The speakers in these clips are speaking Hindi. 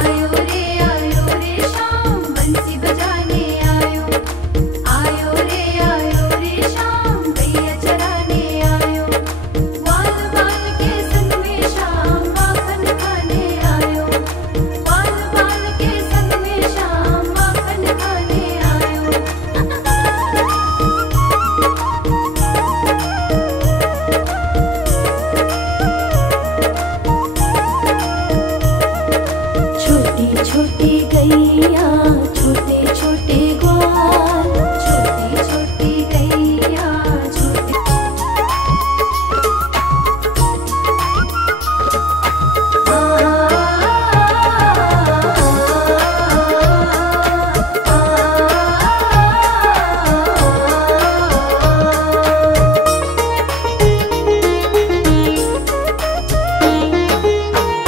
आयो रे शाम बंसी बजाने आयो। आयो रे शाम गैया चराने आयो। ग्वाल बाल के संग में शाम माखन खाने आयो। ग्वाल बाल के संग में शाम माखन खाने आयो। छोटी छोटी गैया छोटे छोटे ग्वाल। छोटी छोटी गैया छोटे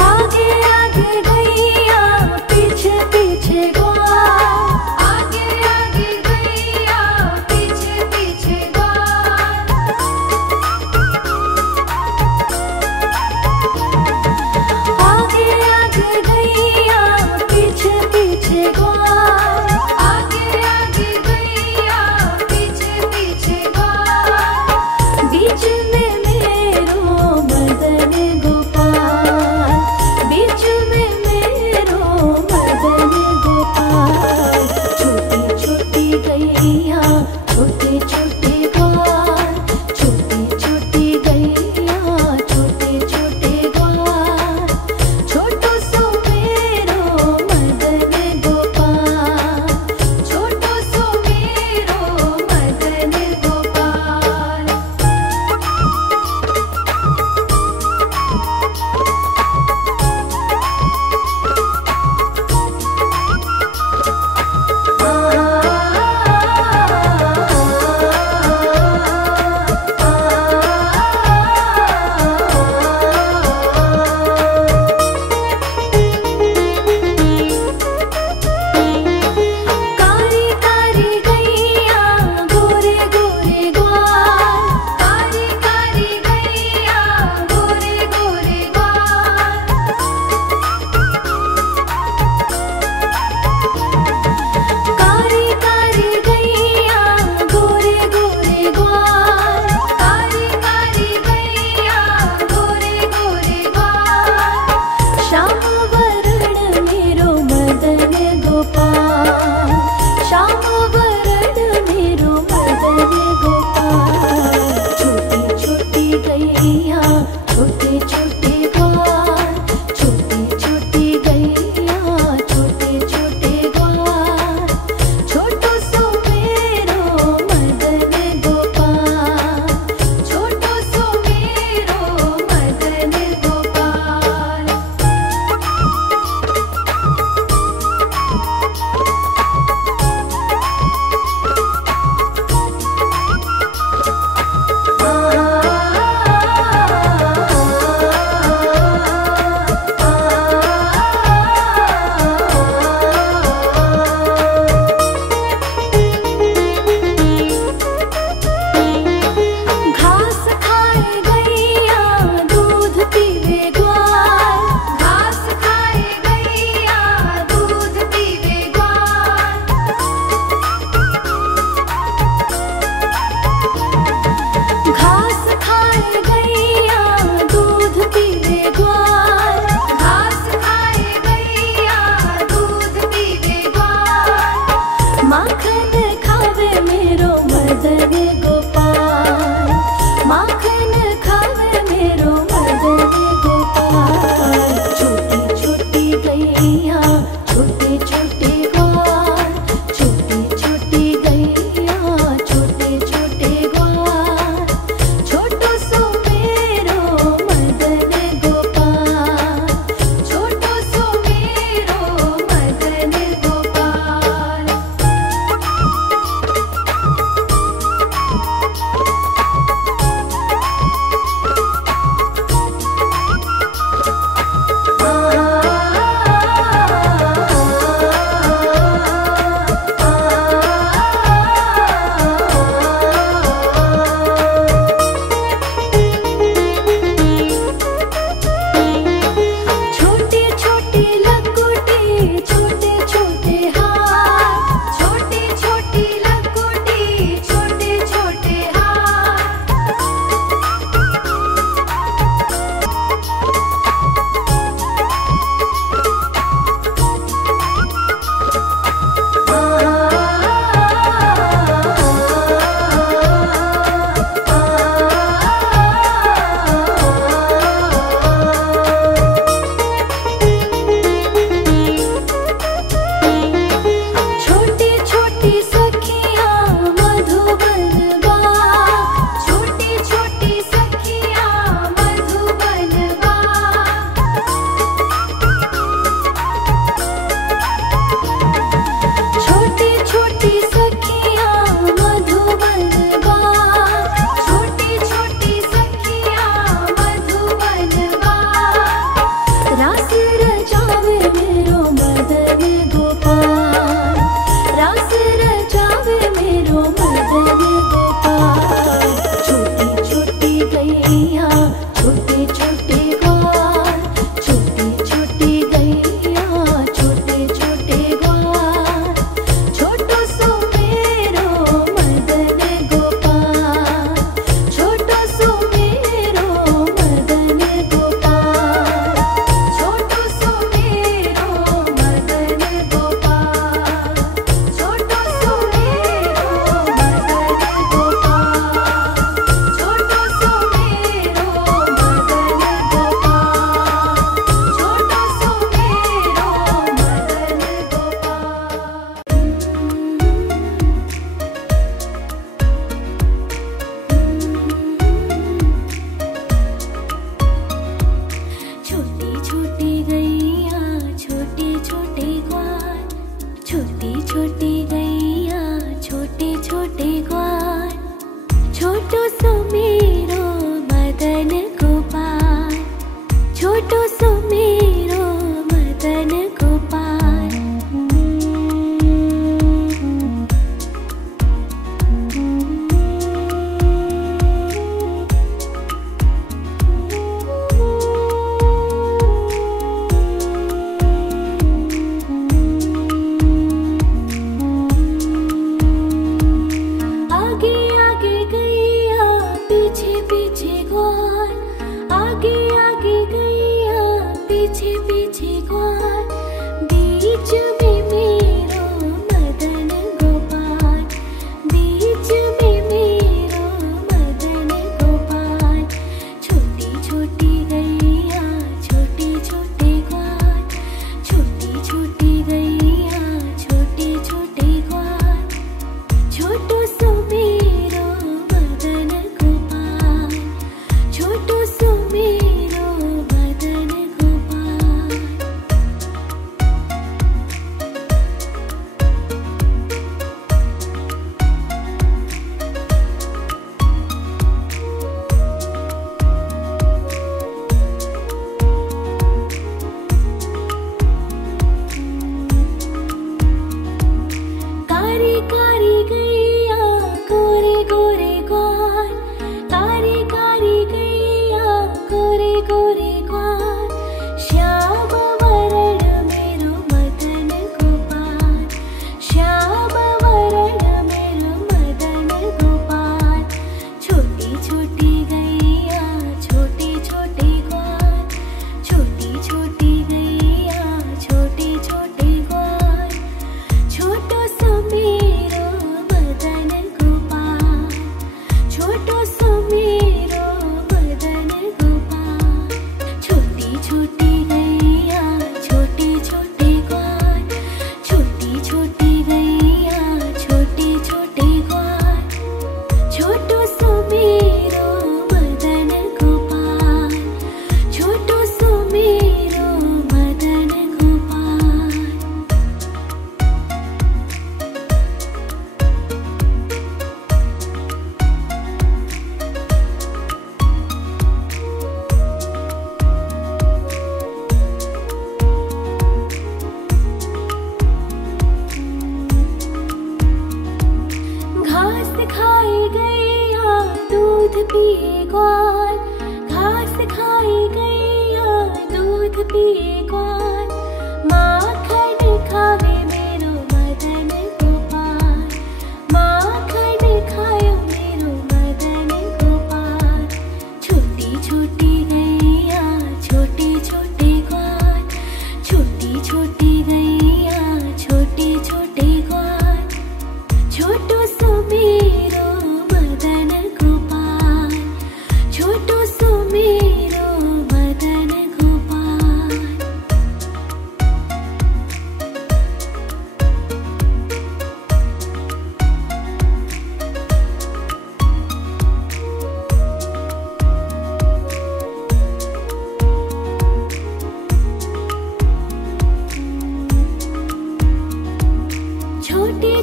आगे आगे गैया पीछे पीछे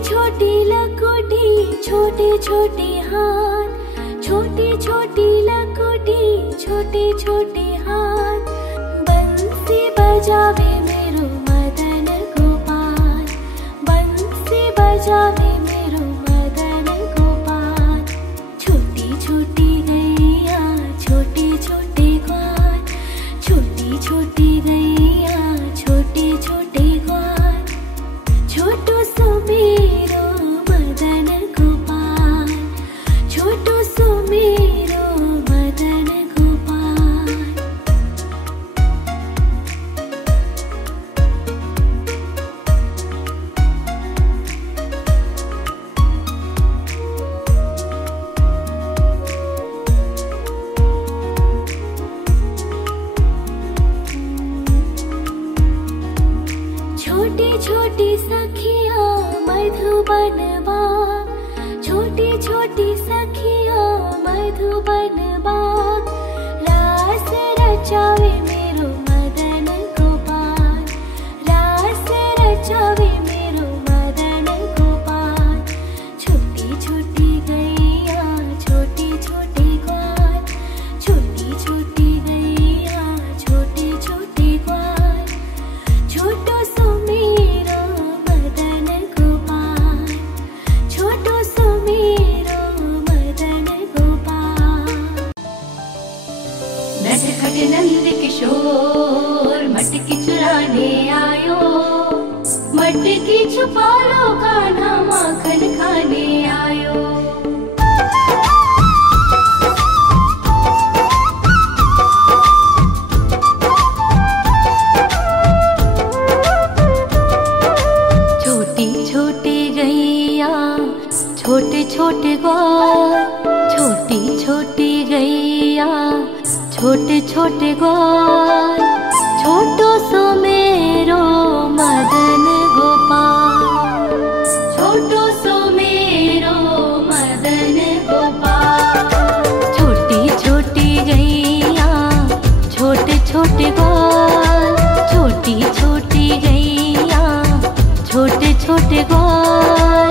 छोटी लकोटी छोटे छोटे हाथ, छोटी छोटी लकोटी छोटे छोटे हाथ, बंसी बजावे मेरो मदन गोपाल, बंसी बजावे मेरो मदन गोपाल। छोटी छोटी गैया छोटे छोटे ग्वाल, छोटी छोटी गैया छोटे छोटे ग्वाल, छोटो सो मेरो मदन गोपाल, छोटो सो मेरो मदन गोपाल। छोटी छोटी सखिया मधुबन बाग, छोटी छोटी सखिया मधुबन बाग, रास रचावे मेरो मदन गोपाल, रास रचावे मेरो मदन गोपाल। छोटी छोटी गैया छोटी छोटी ग्वाल, छोटी छोटी गैया छोटे छोटे ग्वाल, छोटो सो मेरो मदन गोपाल, छोटो सो मेरो मदन गोपाल। नटखट नंद किशोर मटकी चुराने आयो, मटकी छुपा लो कान्हा माखन खाने आयो। छोटी छोटी गैया छोटे छोटे ग्वाल, छोटी छोटी गैया छोटे छोटे ग्वाल, छोटो सो मेरो मदन गोपाल, छोटो सो मेरो मदन गोपाल। छोटी छोटी गैया छोटे छोटे ग्वाल, छोटी छोटी गैया छोटे छोटे ग्वाल,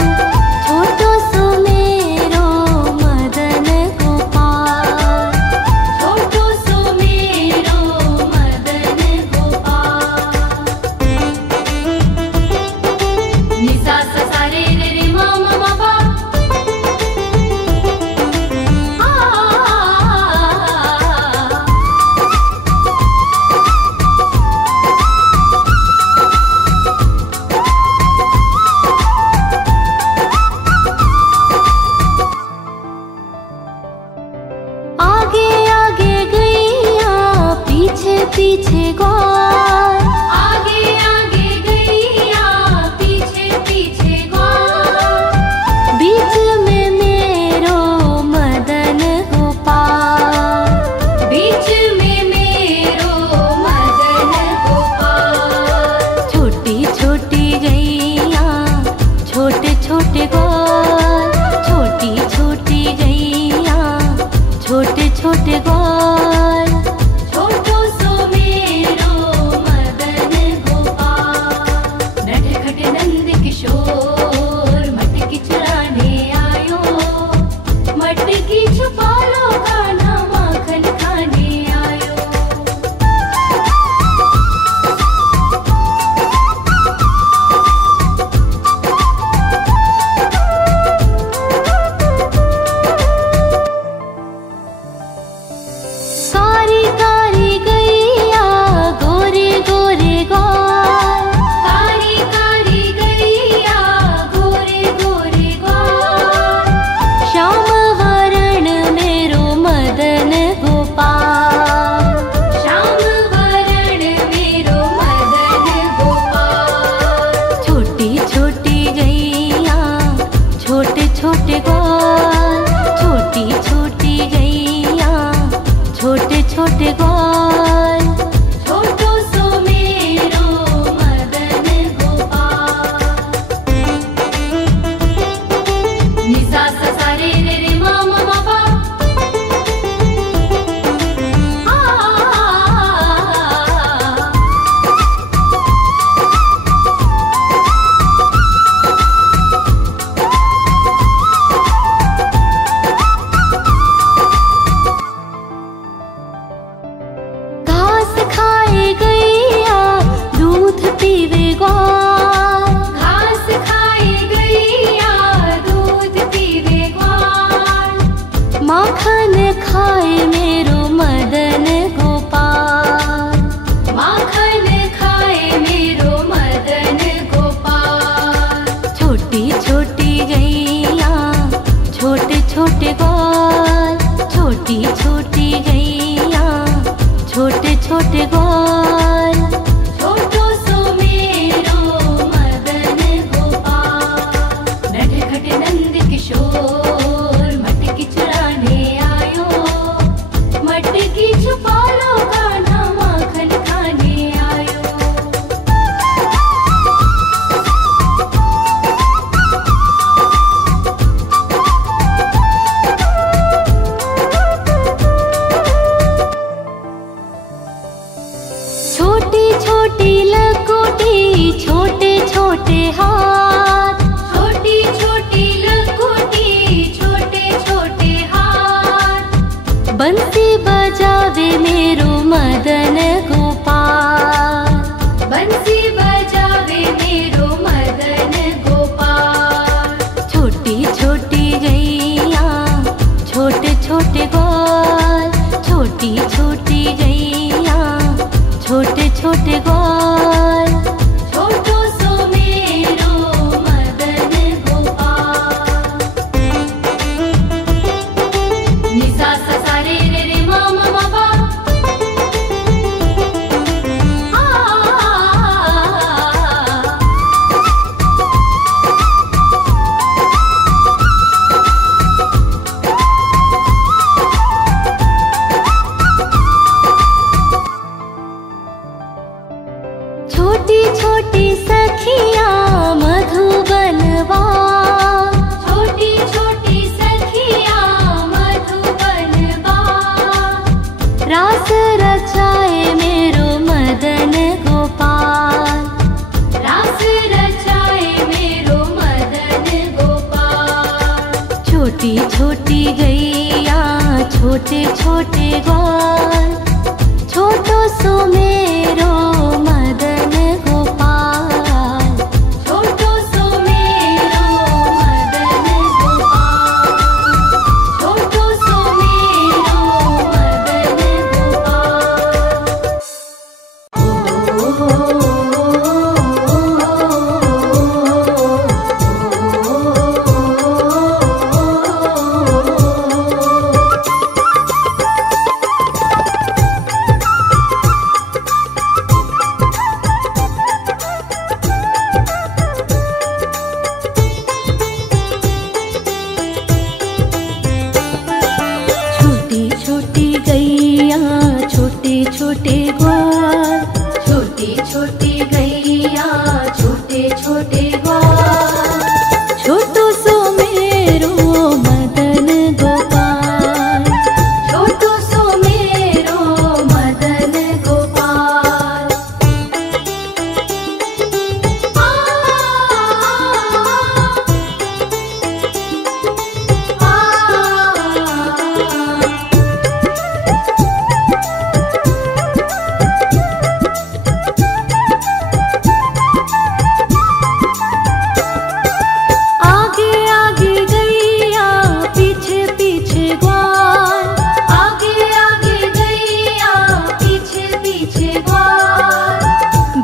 छोटो सो मेरो मदन गोपाल, छोटो सो मेरो मदन गोपाल। मदन गोपाल, बंसी बजावे मेरो मदन गोपाल। छोटी छोटी गैया छोटे छोटे ग्वाल, छोटी छोटी गैया छोटे छोटे ग्वाल, छोटो सो मेरो मदन गोपाल। निसा सा सा रे रे रे मा मा मा पा, छोटी छोटी सखियाँ मधुबनवा, छोटी छोटी सखियाँ मधुबनवा। रास रचाए मेरो मदन गोपाल, रास रचाए मेरो मदन गोपाल। छोटी छोटी गैया छोटे छोटे ग्वाल, छोटो सो मेरो मदन गोपाल, छोटो सो मेरो मदन गोपाल, छोटो सो मेरो मदन छोटे ग्वाल, छोटी छोटी गैया छोटे छोटे ग्वाल, छोटो सो मेरो मदन गोपाल, छोटो सो मेरो मदन गोपाल।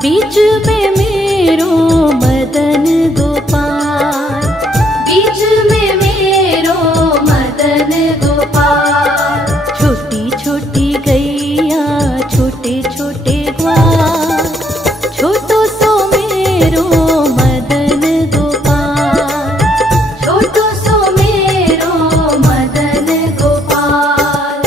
बीच में मेरो मदन गोपाल, बीच में मेरो मदन गोपाल। छोटी छोटी गैया छोटे छोटे ग्वाल, छोटो सो मेरो मदन गोपाल, छोटो सो मेरो मदन गोपाल।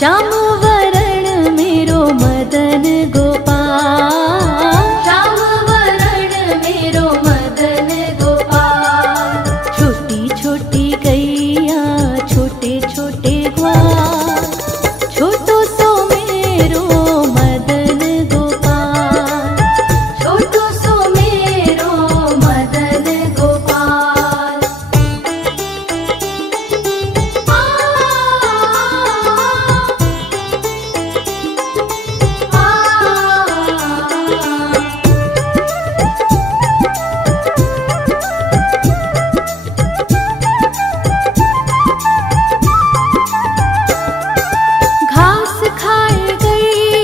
श्याम वरण मेरो मदन गोपाल, श्याम वरण मेरो मदन गोपाल। छोटी छोटी गैया छोटे छोटे ग्वाल, छोटो सो मेरो मदन गोपाल, छोटो सो मेरो मदन गोपाल। घास खाए गई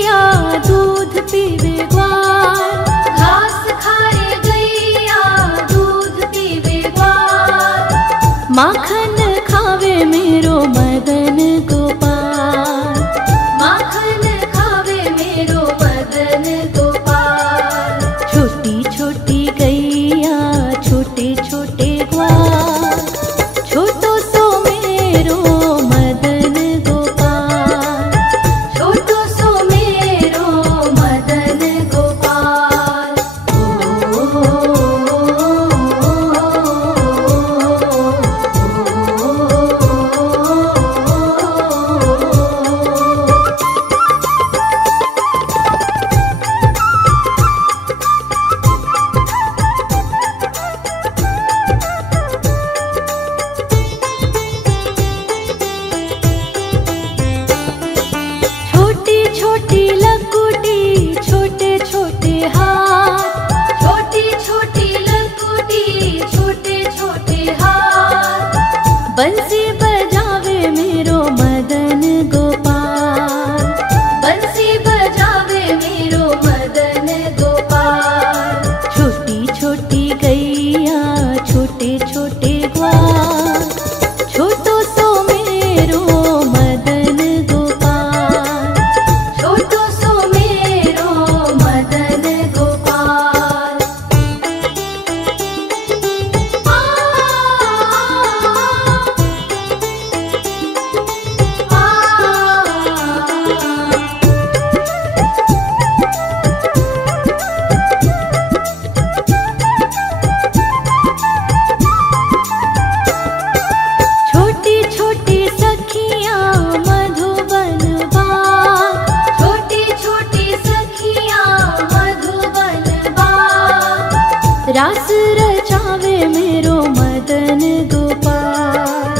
रास रचावे मेरो मदन गोपाल,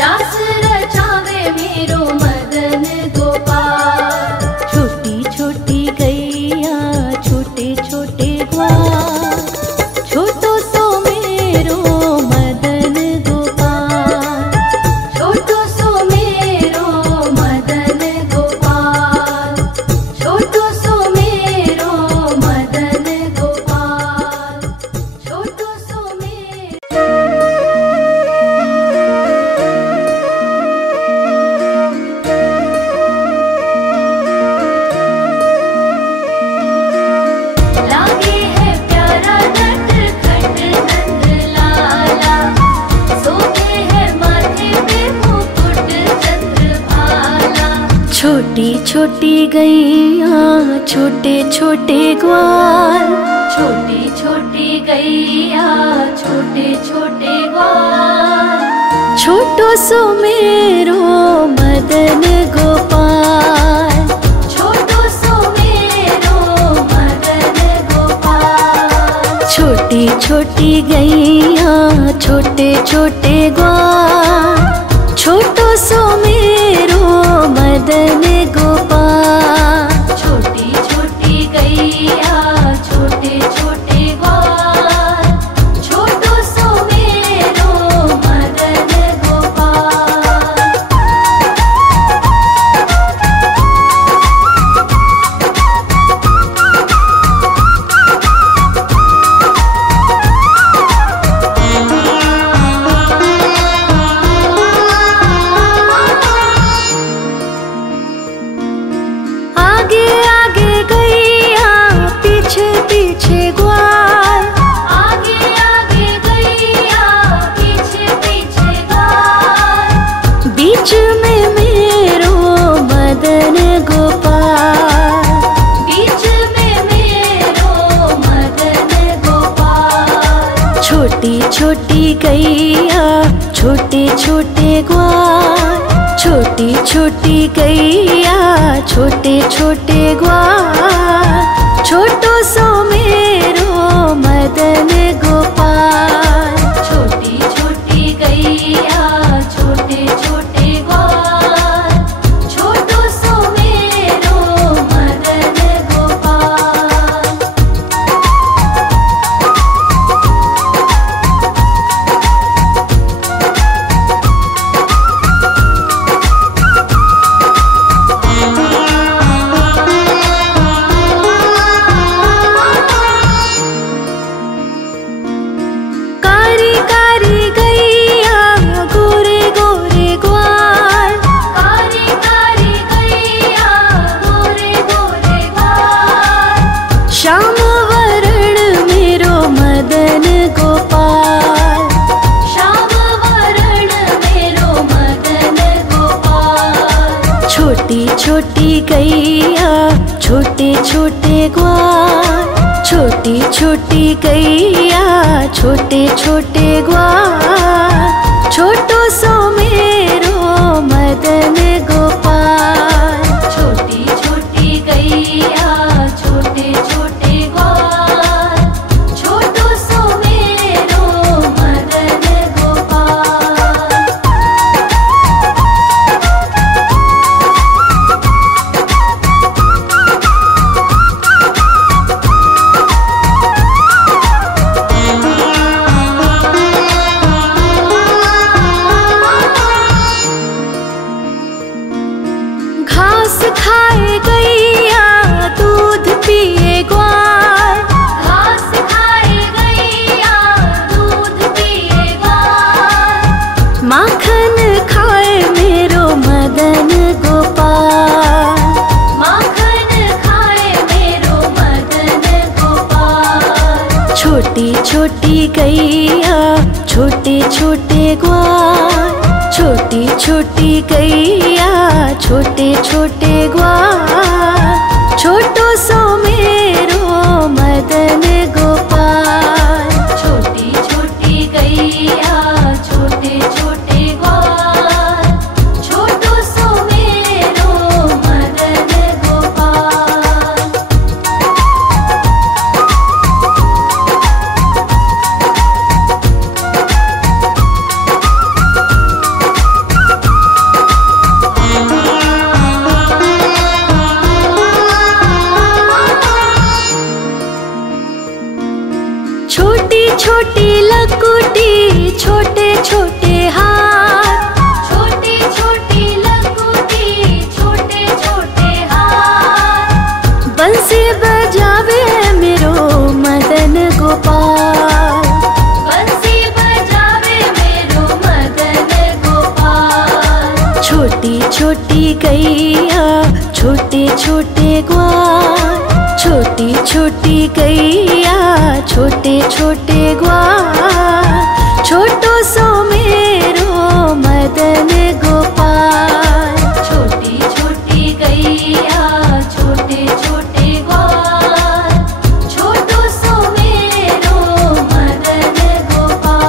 रास रचावे मेरो मदन गोपाल। छोटी छोटी गैया छोटे छोटे ग्वाल, छोटो सो मेरो मदन गोपाल, छोटो सो मेरो मदन गोपाल, छोटो सो मेरो मदन गोपाल, छोटो सो मेरो। लागे है प्यारा नटखट नंद लाला, सोते है माथे पे मुकुट चंद्रभाला। छोटी छोटी गैया छोटे छोटे ग्वाल, छोटी छोटी गैया छोटे छोटे ग्वाल, छोटो सो मेरो मदन गोपाल, छोटो सो मेरो मदन गोपाल। छोटी छोटी गैया छोटे छोटे ग्वाल, छोटो सो मेरो मदन गोपाल। छोटी छोटी गैया छोटे छोटे ग्वाल, छोटो सो मेरो मदन गोपाल। आगे आगे गैया पीछे पीछे ग्वाल, आगे आगे गैया पीछे पीछे ग्वाल। बीच में मेरो मदन गोपाल, बीच में मेरो मदन गोपाल। छोटी छोटी गैया छोटे छोटे ग्वाल, छोटी छोटी गैया छोटे छोटे ग्वाल, छोटो सो मेरो मदन गोपाल। छोटी छोटी गैया छोटे छोटे ग्वाल, छोटो सो मेरो मदन गोपाल। कारी कारी गैया गोरे गोरे ग्वाल, कारी कारी गैया गोरे गोरे ग्वाल। श्याम वरण मेरो मदन गोपाल, श्याम वरण मेरो मदन गोपाल। छोटी छोटी गैया छोटे छोटे ग्वाल, छोटी छोटी गैया छोटे छोटे ग्वाल, छोटो सो मेरो मदन गोपाल। छोटी छोटी गैया छोटे छोटे ग्वाल, छोटो सो मेरो मदन गोपाल। घास खाए गैया दूध पिए ग्वाल, घास खाए गैया दूध पिए ग्वाल। माखन खाए मेरो मदन गोपाल, माखन खाए मेरो मदन गोपाल। छोटी छोटी गैया छोटे छोटे ग्वाल, छोटी छोटी गैया छोटे छोटे ग्वाल, छोटो सो मेरो मदन गोपाल। छोटी छोटी गैया छोटे छोटे ग्वाल, छोटो सो मेरो मदन गोपाल। छोटे छोटे हाथ, छोटी छोटी लघुटी, छोटे छोटे हाथ, बंसी बजावे मेरो मदन गोपाल, बंसी बजावे मेरो मदन गोपाल। छोटी छोटी गैया छोटे छोटे ग्वाल, छोटी छोटी गैया छोटे छोटे ग्वाल, छोटो सो मेरो मदन गोपाल। छोटी छोटी गैया छोटे छोटे ग्वाल, छोटो सो मेरो मदन गोपाल।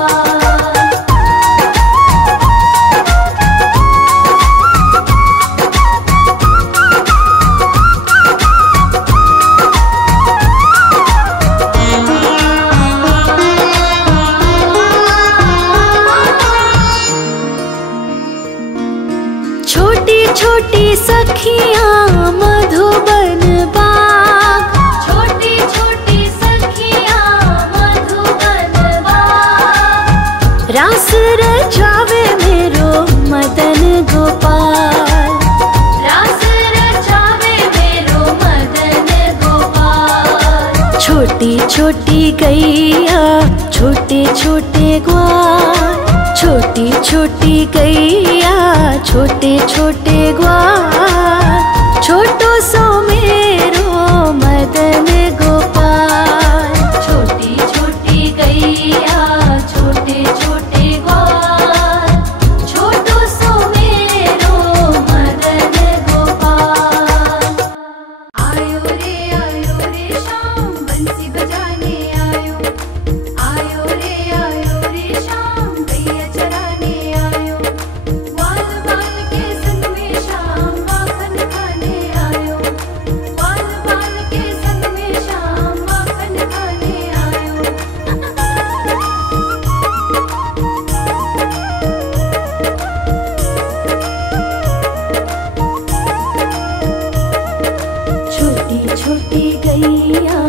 छोटी छोटी सखियाँ मधुबन बाग, छोटी छोटी सखियाँ मधुबन बाग, रास रचावे मेरो मदन गोपाल, रास रचावे मेरो मदन गोपाल। छोटी छोटी गैया छोटे छोटे ग्वाल, छोटी छोटी गैया छोटे छोटे ग्वाल, छोटो सो मेरो मदन गोपाल। छोटी छोटी गैया छोटे छोटे ग्वाल, छोटो सो मेरो मदन गोपाल। आयो रे शाम बंसी बजाने आयो, आयो रे शाम गैया चराने आयो, ग्वाल बाल के संग में शाम माखन खाने आयो, ग्वाल बाल के संग में शाम माखन खाने आयो। छोटी छोटी गैया